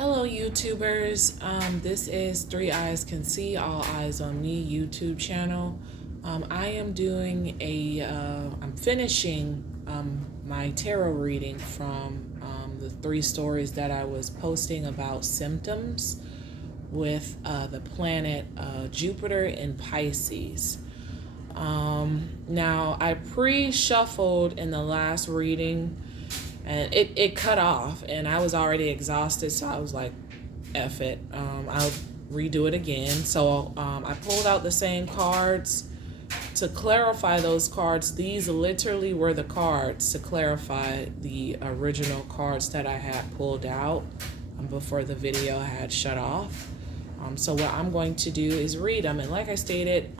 Hello, YouTubers. This is Three Eyes Can See, All Eyes on Me YouTube channel. I am doing I'm finishing my tarot reading from the 3 stories that I was posting about symptoms with the planet Jupiter in Pisces. Now, I pre-shuffled in the last reading and it cut off and I was already exhausted, so I was like, F it, I'll redo it again. So I pulled out the same cards to clarify those cards. These literally were the cards to clarify the original cards that I had pulled out before the video had shut off. So what I'm going to do is read them, and like I stated,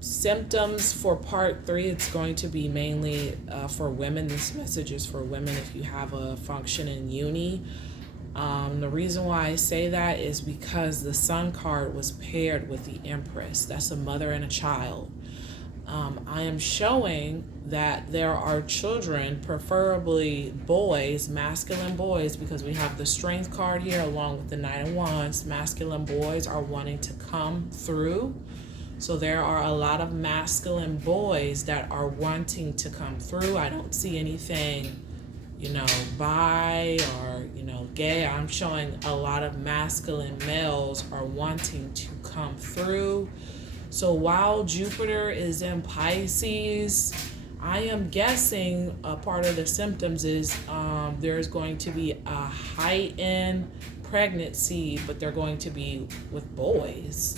symptoms for part 3, it's going to be mainly for women. This message is for women if you have a function in uni. The reason why I say that is because the Sun card was paired with the Empress. That's a mother and a child. I am showing that there are children, preferably boys, masculine boys, because we have the Strength card here along with the Knight of Wands. Masculine boys are wanting to come through. So there are a lot of masculine boys that are wanting to come through. I don't see anything, bi or, gay. I'm showing a lot of masculine males are wanting to come through. So while Jupiter is in Pisces, I am guessing a part of the symptoms is there's going to be a heightened pregnancy, but they're going to be with boys.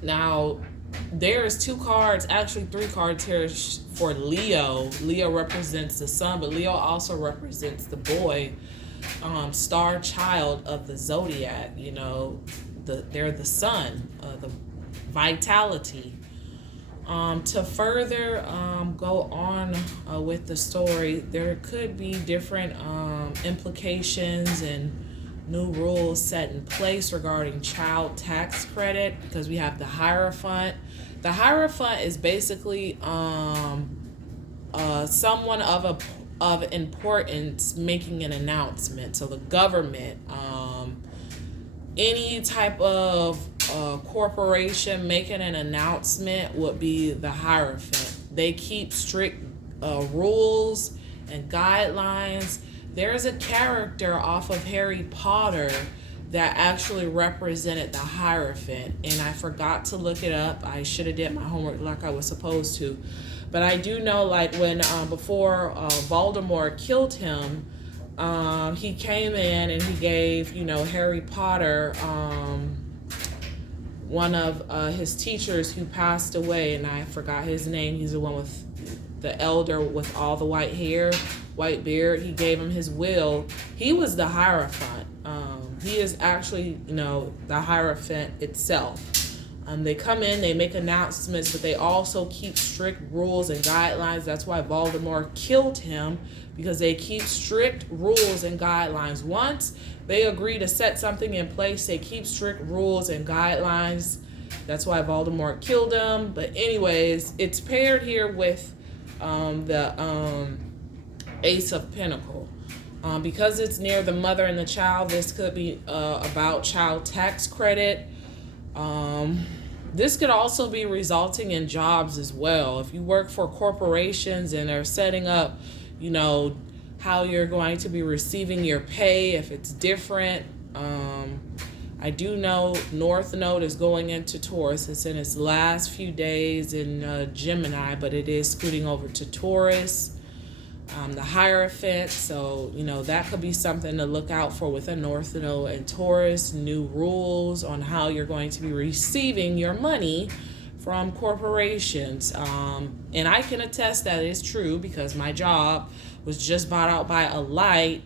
Now, there's 2 cards, actually 3 cards here for Leo. Leo represents the sun, but Leo also represents the boy, star child of the zodiac. They're the sun, the vitality. To further go on with the story, there could be different implications and new rules set in place regarding child tax credit, because we have the Hierophant. The Hierophant is basically someone of importance making an announcement. So the government, any type of corporation making an announcement would be the Hierophant. They keep strict rules and guidelines. There's a character off of Harry Potter that actually represented the Hierophant, and I forgot to look it up. I should have did my homework like I was supposed to. But I do know, like, when before Voldemort killed him, he came in and he gave, Harry Potter, one of his teachers who passed away, and I forgot his name. He's the one with the elder with all the white hair, white beard. He gave him his will. He was the Hierophant. He is actually, the Hierophant itself. They come in, they make announcements, but they also keep strict rules and guidelines. That's why Voldemort killed him, because they keep strict rules and guidelines. Once they agree to set something in place, they keep strict rules and guidelines. That's why Voldemort killed him. But anyways, it's paired here with the Ace of Pentacles. Because it's near the mother and the child, this could be about child tax credit. This could also be resulting in jobs as well. If you work for corporations and they're setting up, how you're going to be receiving your pay, if it's different. I do know North Node is going into Taurus. It's in its last few days in Gemini, but it is scooting over to Taurus. The Hierophant, so that could be something to look out for with a North Node and Taurus. New rules on how you're going to be receiving your money from corporations, and I can attest that it's true, because my job was just bought out by a light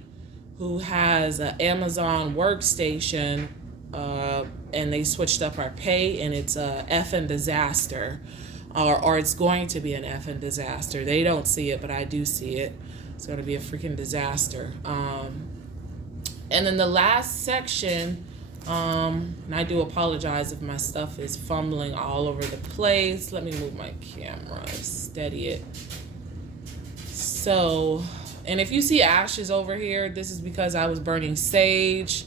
who has an Amazon workstation, and they switched up our pay, and it's a effing disaster. Or it's going to be an effing disaster. They don't see it, but I do see it. It's going to be a freaking disaster. And then the last section, and I do apologize if my stuff is fumbling all over the place. Let me move my camera, steady it. So And if you see ashes over here, this is because I was burning sage.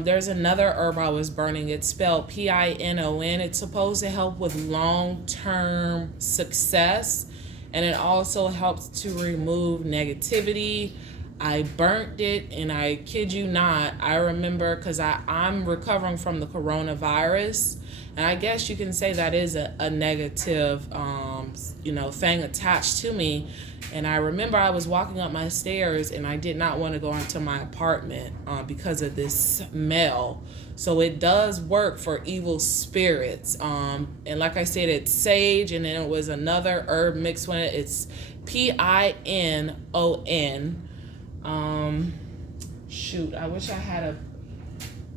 There's another herb I was burning. It's spelled Pinon. It's supposed to help with long-term success, and it also helps to remove negativity. I burnt it, and I kid you not, I remember, because I'm recovering from the coronavirus, and I guess you can say that is a negative, thing attached to me. And I remember I was walking up my stairs, and I did not want to go into my apartment because of this smell. So it does work for evil spirits. And like I said, it's sage, and then it was another herb mixed with it. It's Pinon. Shoot, I wish I had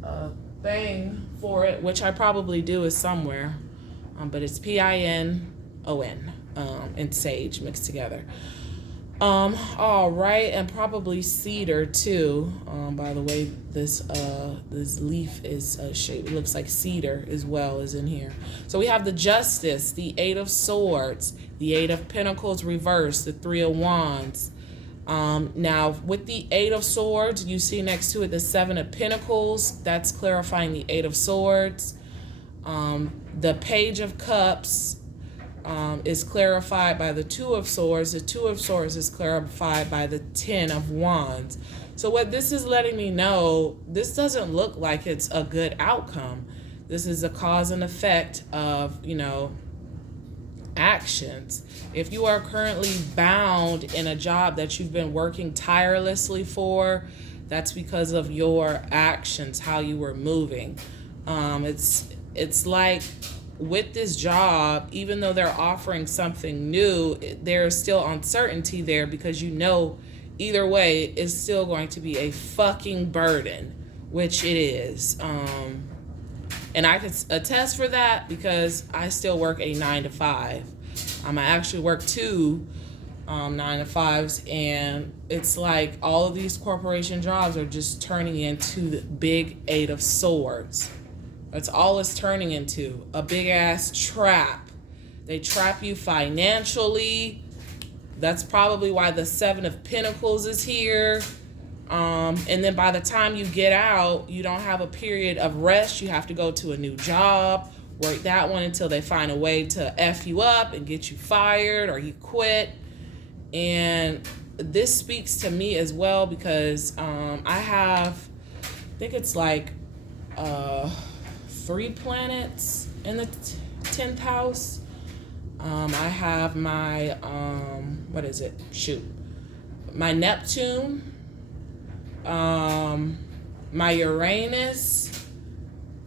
a thing for it, which I probably do is somewhere. But it's Pinon and sage mixed together. All right, and probably cedar too. By the way, this leaf is shaped. It looks like cedar as well is in here. So we have the Justice, the Eight of Swords, the Eight of Pentacles reversed, the Three of Wands. Now with the Eight of Swords, you see next to it the Seven of Pentacles. That's clarifying the Eight of Swords. The Page of Cups is clarified by the Two of Swords. The Two of Swords is clarified by the Ten of Wands. So what this is letting me know, this doesn't look like it's a good outcome. This is a cause and effect of, actions. If you are currently bound in a job that you've been working tirelessly for, that's because of your actions, how you were moving. It's like with this job, even though they're offering something new, there's still uncertainty there because either way it's still going to be a fucking burden, which it is. And I could attest for that because I still work a 9 to 5. I actually work 2 9 to 5s, and it's like all of these corporation jobs are just turning into the big Eight of Swords. That's all it's turning into, a big ass trap. They trap you financially. That's probably why the Seven of Pentacles is here. And then by the time you get out, you don't have a period of rest. You have to go to a new job, work that one until they find a way to F you up and get you fired or you quit. And this speaks to me as well because I think it's like 3 planets in the 10th house. I have my, my Neptune, my Uranus,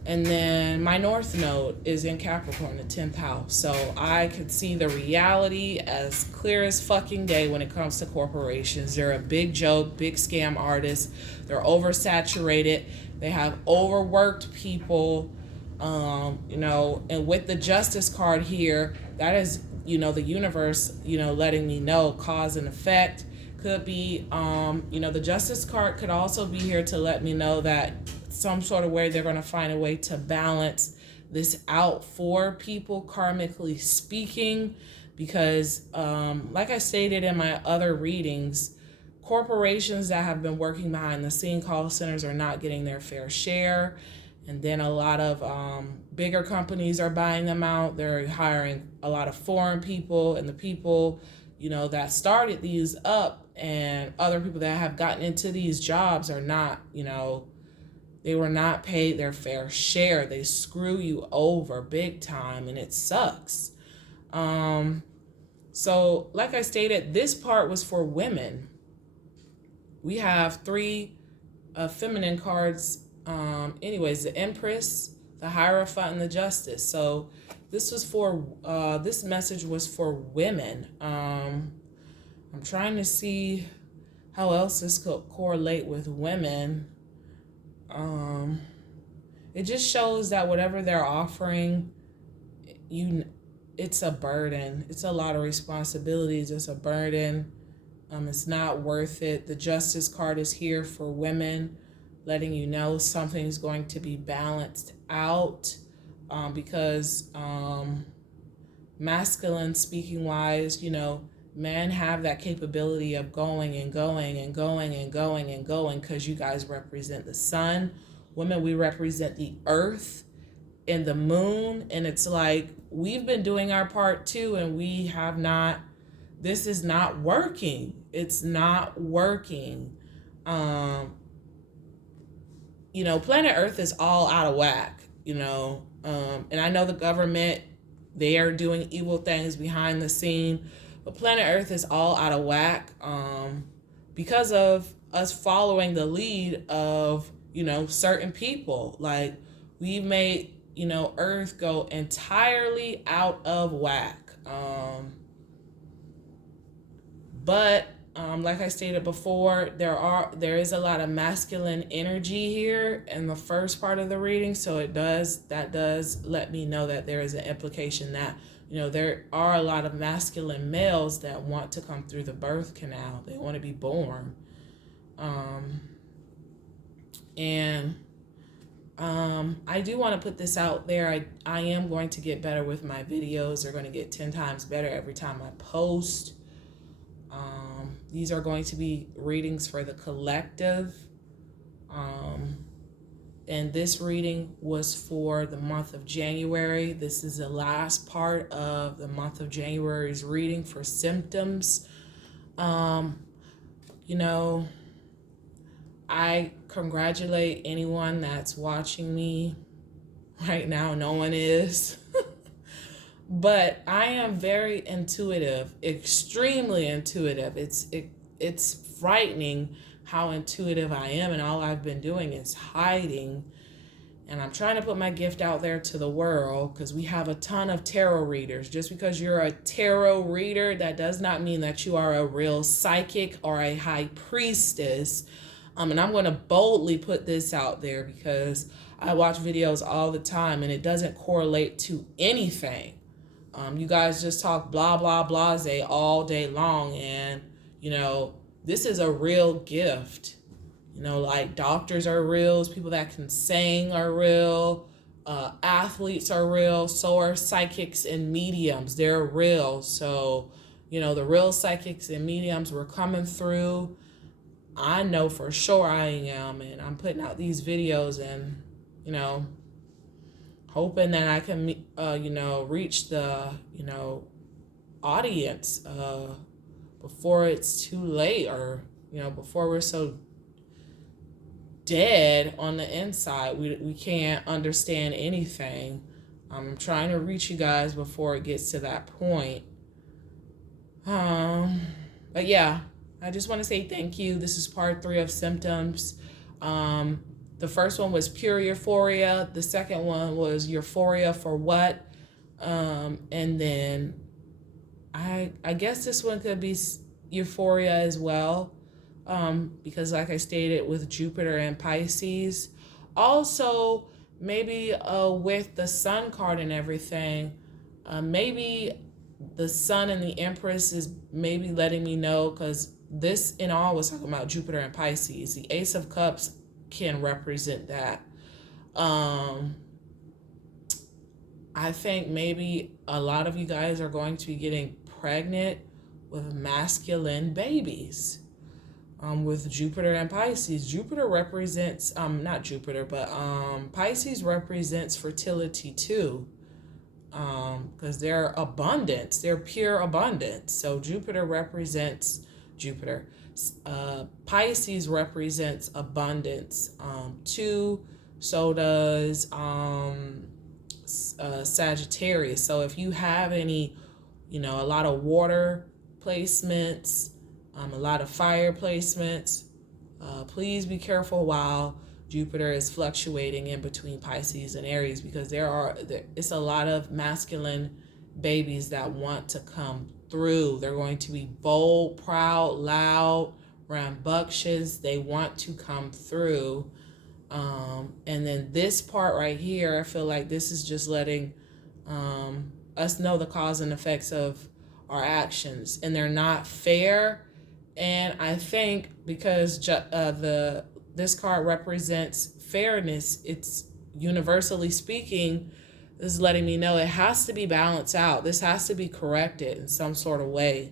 and then my North Node is in Capricorn, the 10th house. So I could see the reality as clear as fucking day when it comes to corporations. They're a big joke, big scam artists. They're oversaturated. They have overworked people, and with the Justice card here, that is, the universe, letting me know cause and effect. Could be, the Justice card could also be here to let me know that some sort of way they're going to find a way to balance this out for people, karmically speaking, because like I stated in my other readings, corporations that have been working behind the scene call centers are not getting their fair share. And then a lot of bigger companies are buying them out. They're hiring a lot of foreign people, and the people, that started these up and other people that have gotten into these jobs are not, they were not paid their fair share. They screw you over big time, and it sucks. So like I stated, this part was for women. We have 3 feminine cards. The Empress, the Hierophant, and the Justice. So this message was for women. I'm trying to see how else this could correlate with women. It just shows that whatever they're offering, it's a burden. It's a lot of responsibilities. It's a burden. It's not worth it. The Justice card is here for women, letting you know something's going to be balanced out, because masculine speaking wise, Men have that capability of going and going and going and going and going because you guys represent the sun. Women, we represent the earth and the moon. And it's like we've been doing our part too, and we have not. This is not working. It's not working. Planet Earth is all out of whack, and I know the government, they are doing evil things behind the scene, but Planet Earth is all out of whack because of us following the lead of, certain people. Like, we've made, Earth go entirely out of whack. But like I stated before, there is a lot of masculine energy here in the first part of the reading, so that does let me know that there is an implication that there are a lot of masculine males that want to come through the birth canal. They want to be born, and I do want to put this out there. I am going to get better with my videos. They're going to get 10 times better every time I post. These are going to be readings for the collective. And this reading was for the month of January. This is the last part of the month of January's reading for symptoms. I congratulate anyone that's watching me right now. No one is. But I am very intuitive, extremely intuitive. It's frightening how intuitive I am, and all I've been doing is hiding. And I'm trying to put my gift out there to the world because we have a ton of tarot readers. Just because you're a tarot reader, that does not mean that you are a real psychic or a high priestess. And I'm going to boldly put this out there because I watch videos all the time and it doesn't correlate to anything. You guys just talk blah, blah, blase all day long. And, this is a real gift. Like doctors are real. People that can sing are real. Athletes are real. So are psychics and mediums. They're real. So, the real psychics and mediums were coming through. I know for sure I am. And I'm putting out these videos and, hoping that I can, reach the, audience before it's too late, or, before we're so dead on the inside, we can't understand anything. I'm trying to reach you guys before it gets to that point. But yeah, I just want to say thank you. This is part 3 of symptoms. The first one was pure euphoria. The second one was euphoria for what? And then I guess this one could be euphoria as well. Because like I stated, with Jupiter and Pisces. Also, maybe with the Sun card and everything, maybe the Sun and the Empress is maybe letting me know, because this in all was talking about Jupiter and Pisces. The Ace of Cups can represent that. I think maybe a lot of you guys are going to be getting pregnant with masculine babies. With Jupiter and Pisces. Jupiter represents, not Jupiter, but Pisces represents fertility too. Because they're abundance, they're pure abundance. So Jupiter represents Jupiter. Pisces represents abundance too. So does Sagittarius. So if you have any, a lot of water placements, a lot of fire placements, please be careful while Jupiter is fluctuating in between Pisces and Aries, because it's a lot of masculine babies that want to come through. They're going to be bold, proud, loud, rambunctious. They want to come through. And then this part right here, I feel like this is just letting us know the cause and effects of our actions, and they're not fair. And I think because this card represents fairness, it's universally speaking, this is letting me know it has to be balanced out. This has to be corrected in some sort of way.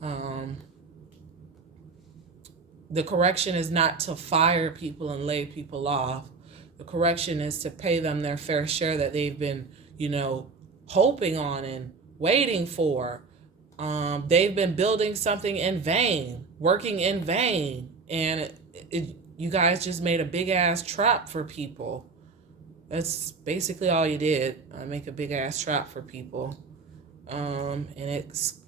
Um, the correction is not to fire people and lay people off. The correction is to pay them their fair share that they've been, hoping on and waiting for. They've been building something in vain, working in vain, and you guys just made a big ass trap for people. That's basically all you did. Make a big ass trap for people, and it's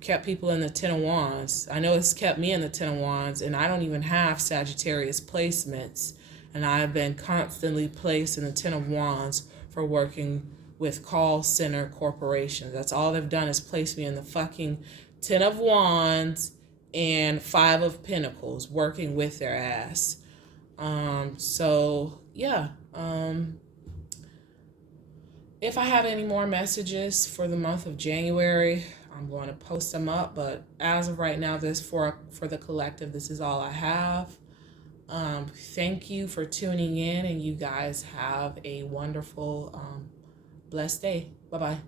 kept people in the Ten of Wands. I know it's kept me in the Ten of Wands, and I don't even have Sagittarius placements, and I've been constantly placed in the Ten of Wands for working with call center corporations. That's all they've done is place me in the fucking Ten of Wands and Five of Pentacles, working with their ass. So yeah. If I have any more messages for the month of January, I'm going to post them up. But as of right now, this for the collective, this is all I have. Thank you for tuning in, and you guys have a wonderful, blessed day. Bye-bye.